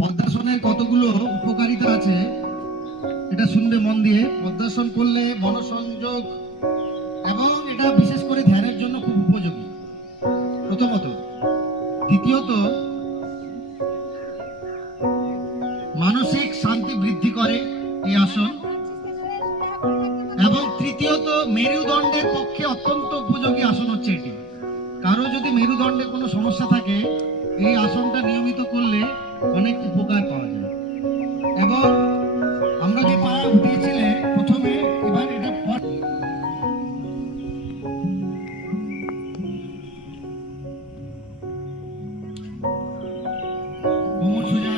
পদ্মাসনের কতগুলো উপকারিতা আছে এটা শুনবে মন দিয়ে। পদ্মাসন করলে মনসংযোগ এবং এটা বিশেষ করে ধ্যানের জন্য খুব উপযোগী প্রথমত। দ্বিতীয়ত মানসিক শান্তি বৃদ্ধি করে এই আসন। এবং তৃতীয়ত মেরুদণ্ডের পক্ষে অত্যন্ত উপযোগী আসন হচ্ছে এটি। কারো যদি মেরুদণ্ডে কোনো সমস্যা থাকে এই আসনটা নিয়মিত করলে অনেক উপকার পাওয়া যায়। এবং আমরা যে পা উঠিয়েছিলে প্রথমে, এবার এটা কোমর সোজা,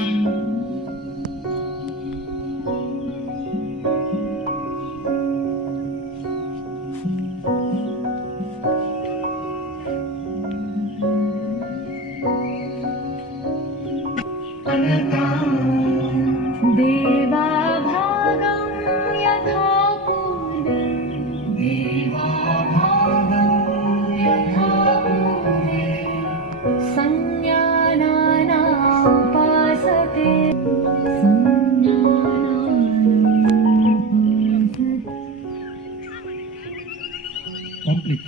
কমপ্লিট।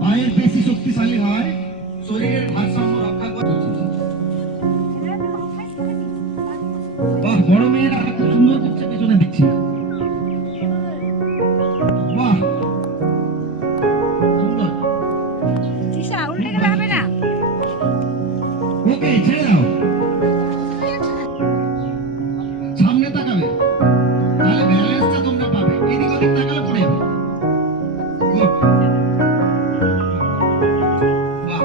পায়ের পেশি শক্তিশালী হয়, শরীরের ভারসাম্য রক্ষা করে। বাহ, বড় মেয়েরা খুব সুন্দর করছে, পেছনে দেখছি। বাহ, সুন্দর। উল্টে গেলে হবে না। ওকে, ছেড়ে দাও। সামনে তাকাবে, তাহলে ব্যালেন্সটা তোমরা পাবে। এদিক ওদিক তাকালে পড়ে যাবে। গুড। বাহ,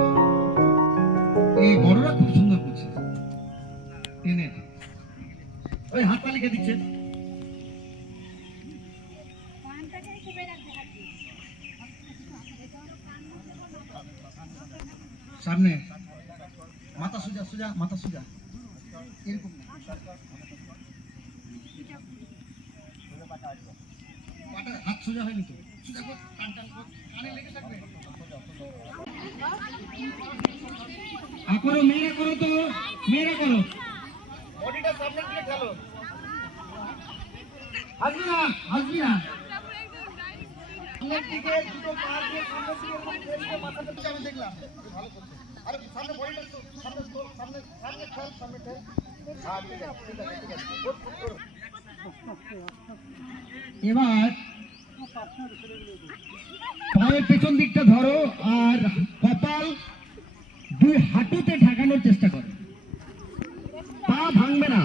এই বড়রা খুব সুন্দর করছে। টেনে ওই হাত তালিকা দিচ্ছে। সামনে মাথা সোজা, সোজা মাথা সোজা, এরকম হাত সোজা হয়নি তো, সোজা কর, টান টান কর, কানে লেগে থাকবে। করো, মেয়েরা করো, তো মেয়েরা করো, বডিটা সামনে দিয়ে ঠেলো। হাসবি না, হাসবি না। সামনের দিকে দুটো পা দিয়ে সামনের দিকে মাথাটা দিকে আমি দেখলাম ভালো করছে। আরে সামনে বডিটা তো সামনে, সামনে সামনে ঠেল, সামনে ঠেল। হ্যাঁ, ঠিক আছে, ঠিক আছে, ঠিক আছে। এবার পায়ের পেছন দিকটা ধরো আর কপাল দুই হাঁটুতে ঢাকানোর চেষ্টা করো। পা ভাঙবে না।